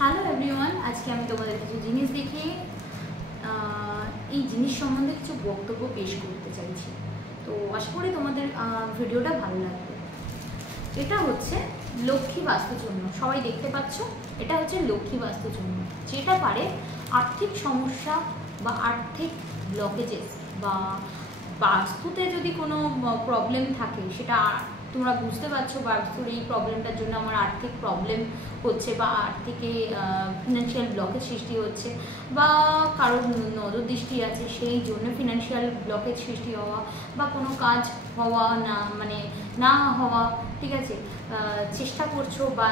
Hello everyone, আজকে আমি তোমাদের কিছু জিনিস দেখিয়ে এই জিনিস সম্বন্ধে কিছু বক্তব্য পেশ করতে চাইছি। তো আশা করি তোমাদের ভিডিওটা ভালো লাগবে। এটা হচ্ছে লক্ষ্মী বাস্তুচূর্ণ, সবাই দেখতে পাচ্ছ। এটা হচ্ছে লক্ষ্মী বাস্তুচূর্ণ, যেটা পারে আর্থিক সমস্যা বা আর্থিক ব্লকেজেস বা বাস্তুতে যদি কোনো প্রবলেম থাকে, সেটা তোমরা বুঝতে পারছো বাস্তুর এই প্রবলেমটার জন্য আমার আর্থিক প্রবলেম হচ্ছে বা আর্থিকে ফিনান্সিয়াল ব্লকেজ সৃষ্টি হচ্ছে বা কারোর নজর দৃষ্টি আছে, সেই জন্য ফিনান্সিয়াল ব্লকেজ সৃষ্টি হওয়া বা কোনো কাজ হওয়া না হওয়া, ঠিক আছে, চেষ্টা করছো বা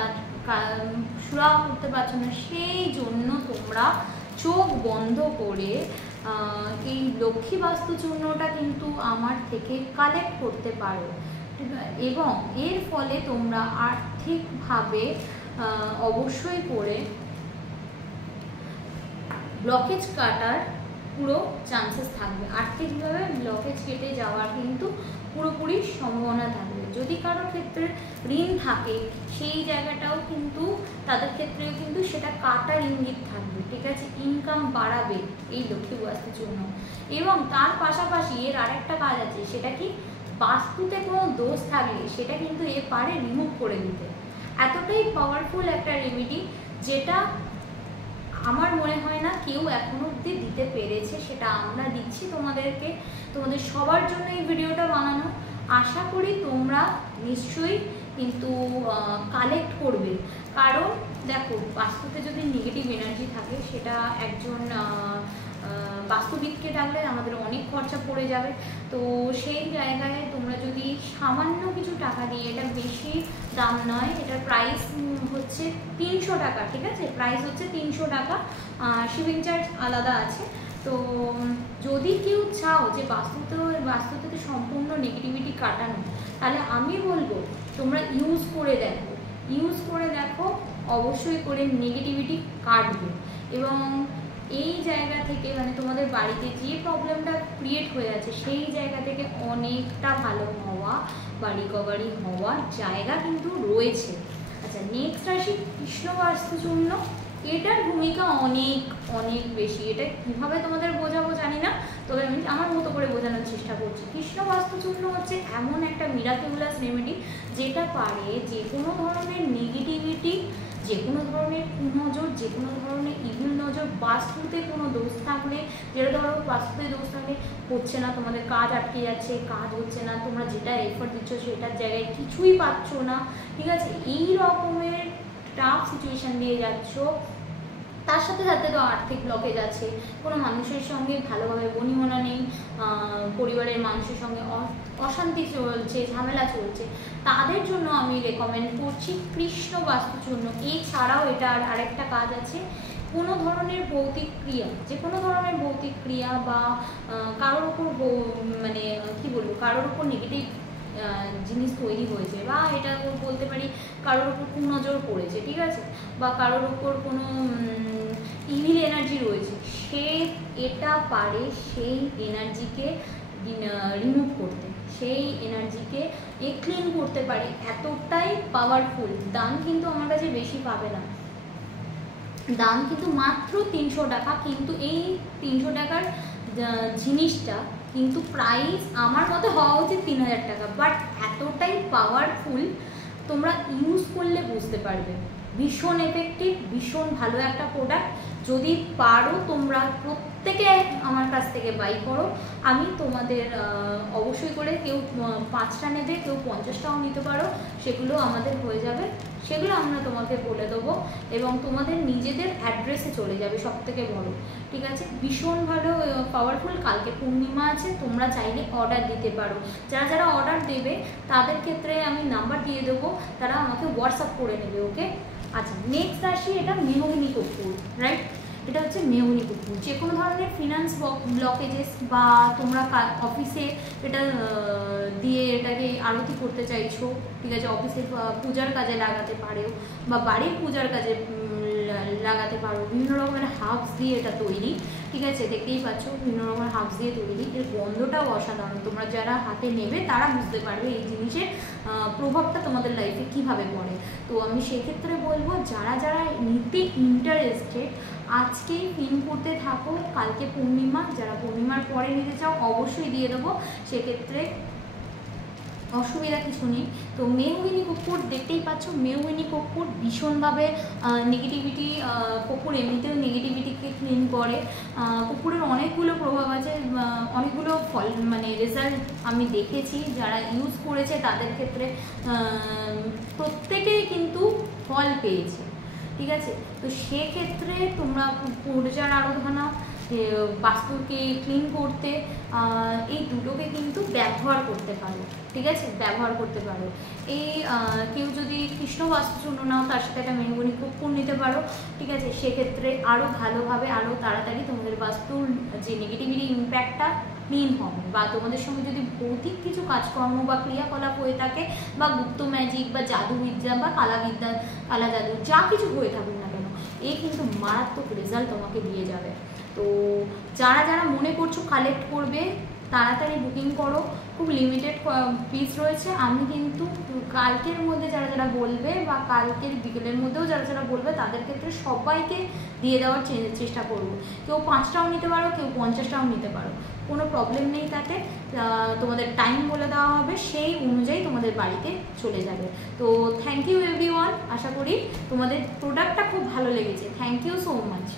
সুরা করতে পারছো না, সেই জন্য তোমরা চোখ বন্ধ করে এই লক্ষ্মী বাস্তুচূর্ণটা কিন্তু আমার থেকে কালেক্ট করতে পারো, ঠিক আছে। এবং এর ফলে তোমরা আর্থিকভাবে অবশ্যই করে ব্লকেজ কাটার পুরো চান্সেস থাকবে। আর্থিকভাবে ব্লকেজ কেটে যাওয়ার কিন্তু পুরোপুরি সম্ভাবনা থাকবে। যদি কারোর ক্ষেত্রে ঋণ থাকে, সেই জায়গাটাও কিন্তু তাদের ক্ষেত্রেও কিন্তু সেটা কাটার ইঙ্গিত থাকবে, ঠিক আছে। ইনকাম বাড়াবে এই লক্ষ্মী বাস্তুচূর্ণ। এবং তার পাশাপাশি এর আরেকটা কাজ আছে, সেটা কি, বাস্তুতে কোনো দোষ থাকলে সেটা কিন্তু এ পারে রিমুভ করে দিতে। এতটাই পাওয়ারফুল একটা রেমেডি, যেটা আমার মনে হয় না কেউ এখনো অবধি দিতে পেরেছে। সেটা আমরা দিচ্ছি তোমাদেরকে, তোমাদের সবার জন্য এই ভিডিওটা বানানো। আশা করি তোমরা নিশ্চয়ই কিন্তু কালেক্ট করবে। কারণ দেখো, বাস্তুতে যদি নেগেটিভ এনার্জি থাকে, সেটা একজন বাস্তুবিদকে ডাকলে আমাদের অনেক খরচা পড়ে যাবে। তো সেই জায়গায় তোমরা যদি সামান্য কিছু টাকা দিয়ে, এটা বেশি দাম নয়, এটার প্রাইস হচ্ছে 300 টাকা, ঠিক আছে, প্রাইস হচ্ছে 300 টাকা, শিপিং চার্জ আলাদা আছে। তো যদি কেউ চাও যে বাস্তুতে সম্পূর্ণ নেগেটিভিটি কাটানো, তাহলে আমি বলবো তোমরা ইউজ করে দেখো, অবশ্যই করে নেগেটিভিটি কাটবে। এবং এই জায়গা থেকে তোমাদের বাড়িতে যে প্রবলেমটা ক্রিয়েট হয়ে আছে, সেই জায়গা থেকে অনেকটা ভালো হওয়া বা রিকভারি হওয়ার জায়গা কিন্তু রয়েছে। আচ্ছা, নেক্সট আসি কৃষ্ণ বাস্তুচূর্ণ। এটার ভূমিকা অনেক অনেক বেশি। এটা কীভাবে তোমাদের বোঝাবো জানি না, তবে আমি আমার মতো করে বোঝানোর চেষ্টা করছি। কৃষ্ণ বাস্তুচূর্ণ হচ্ছে এমন একটা মিরাকুলাস রেমেডি, যেটা পারে যে কোনো ধরনের নেগেটিভিটি, যে কোনো ধরনের কুনজর, যে কোনো ধরনের ইভিল নজর, বাস্তুতে কোনো দোষ থাকলে, যেটা ধরো বাস্তুতে দোষ থাকলে হচ্ছে না, তোমাদের কাজ আটকে যাচ্ছে, কাজ হচ্ছে না, তোমরা যেটা এফোর্ট দিচ্ছ সেটার জায়গায় কিছুই পাচ্ছ না, ঠিক আছে, এই রকমের টাফ সিচুয়েশান দিয়ে যাচ্ছ। তার সাথে সাথে তো আর্থিক ব্লকেজ আছে, কোনো মানুষের সঙ্গে ভালোভাবে বনিবনা নেই, পরিবারের মানুষের সঙ্গে অশান্তি চলছে, ঝামেলা চলছে, তাদের জন্য আমি রেকমেন্ড করছি কৃষ্ণ বাস্তুচূর্ণ। এছাড়াও এটার আরেকটা কাজ আছে, কোনো ধরনের ভৌতিক ক্রিয়া, যে কোনো ধরনের ভৌতিক ক্রিয়া বা কারোর ওপর কি বলবো, কারোর ওপর নেগেটিভ জিনিস তৈরি হয়েছে, বা এটা বলতে পারি কারোর ওপর কুনজর পড়েছে, ঠিক আছে, বা কারোর ওপর কোনো ইভিল এনার্জি রয়েছে, এটা পারে সেই এনার্জিকে রিমুভ করতে, সেই এনার্জিকে ক্লিন করতে পারে। এতটাই পাওয়ারফুল। দাম কিন্তু আমার কাছে বেশি পাবে না, দাম কিন্তু মাত্র 300 টাকা। কিন্তু এই 300 টাকার জিনিসটা কিন্তু প্রাইস আমার মতে হওয়া উচিত 3000 টাকা। বাট এতটাই পাওয়ারফুল, তোমরা ইউজ করলে বুঝতে পারবে। ভীষণ এফেক্টিভ, ভীষণ ভালো একটা প্রোডাক্ট। যদি পারো তোমরা প্রত্যেকে আমার কাছ থেকে বাই করো। আমি তোমাদের অবশ্যই করে, কেউ 5টা নেবে, কেউ 50টাও নিতে পারো, সেগুলো আমাদের হয়ে যাবে, সেগুলো আমরা তোমাকে বলে দেবো এবং তোমাদের নিজেদের অ্যাড্রেসে চলে যাবে, সব থেকে বড়, ঠিক আছে। ভীষণ ভালো পাওয়ারফুল। কালকে পূর্ণিমা আছে, তোমরা চাইলে অর্ডার দিতে পারো। যারা যারা অর্ডার দেবে তাদের ক্ষেত্রে আমি নাম্বার দিয়ে দেবো, তারা আমাকে হোয়াটসঅ্যাপ করে নেবে, ওকে। আচ্ছা, নেক্সট আসি, এটা মেহগনি কর্পূর, রাইট। এটা হচ্ছে মেহগনি কর্পূর। যে কোনো ধরনের ফিনান্স ব্লকেজেস বা তোমরা অফিসে এটা দিয়ে এটাকে আরতি করতে চাইছো, ঠিক আছে, অফিসে পূজার কাজে লাগাতে পারো বা বাড়ির পূজার কাজে লাগাতে পারো। বিভিন্ন রকমের হার্বস দিয়ে এটা তৈরি, ঠিক আছে, দেখতেই পাচ্ছ বিভিন্ন রকমের হার্বস দিয়ে তৈরি। এর গন্ধটাও অসাধারণ, তোমরা যারা হাতে নেবে তারা বুঝতে পারবে এই জিনিসের প্রভাবটা তোমাদের লাইফে কিভাবে পড়ে। তো আমি সেক্ষেত্রে বলবো যারা যারা নিতে ইন্টারেস্টেড আজকেই পিন করতে থাকো। কালকে পূর্ণিমা, যারা পূর্ণিমার পরে নিতে চাও অবশ্যই দিয়ে দেবো, সেক্ষেত্রে অসুবিধা কিছু নেই। তো মেহগিনি কর্পূর দেখতেই পাচ্ছ, মেহগিনি কর্পূর ভীষণভাবে নেগেটিভিটি, কর্পূর এমনিতেও নেগেটিভিটিকে ক্লিন করে। কর্পূরের অনেকগুলো প্রভাব আছে, অনেকগুলো ফল মানে রেজাল্ট আমি দেখেছি, যারা ইউজ করেছে তাদের ক্ষেত্রে প্রত্যেকেই কিন্তু ফল পেয়েছে, ঠিক আছে। তো সেক্ষেত্রে তোমরা পূজার আরাধনা, বাস্তুকে ক্লিন করতে এই দুটোকে কিন্তু ব্যবহার করতে পারো, ঠিক আছে, ব্যবহার করতে পারো। এই কেউ যদি কৃষ্ণ বাস্তু চূর্ণ নাও তার সাথে একটা মেহগনি কর্পূর নিতে পারো, ঠিক আছে, সেক্ষেত্রে আরও ভালোভাবে আরও তাড়াতাড়ি তোমাদের বাস্তুর যে নেগেটিভিটি ইম্প্যাক্টটা ক্লিন হবে। বা তোমাদের সঙ্গে যদি ভৌতিক কিছু কাজকর্ম বা ক্রিয়াকলাপ হয়ে থাকে, বা গুপ্ত ম্যাজিক বা জাদুবিদ্যা বা কালাবিদ্যা, কালা জাদু যা কিছু হয়ে থাকুক না কেন, এই কিন্তু মারাত্মক রেজাল্ট তোমাকে দিয়ে যাবে। তো যারা যারা মনে করছো কালেক্ট করবে তাড়াতাড়ি বুকিং করো, খুব লিমিটেড পিস রয়েছে। আমি কিন্তু কালকের মধ্যে যারা যারা বলবে বা কালকের বিকেলের মধ্যেও যারা যারা বলবে তাদের ক্ষেত্রে সবাইকে দিয়ে দেওয়ার চেষ্টা করব। কেউ 5টাও নিতে পারো, কেউ 50টাও নিতে পারো, কোনো প্রবলেম নেই তাতে। তোমাদের টাইম বলে দেওয়া হবে, সেই অনুযায়ী তোমাদের বাড়িতে চলে যাবে। তো থ্যাংক ইউ এভরিওয়ান, আশা করি তোমাদের প্রোডাক্টটা খুব ভালো লেগেছে। Thank you so much.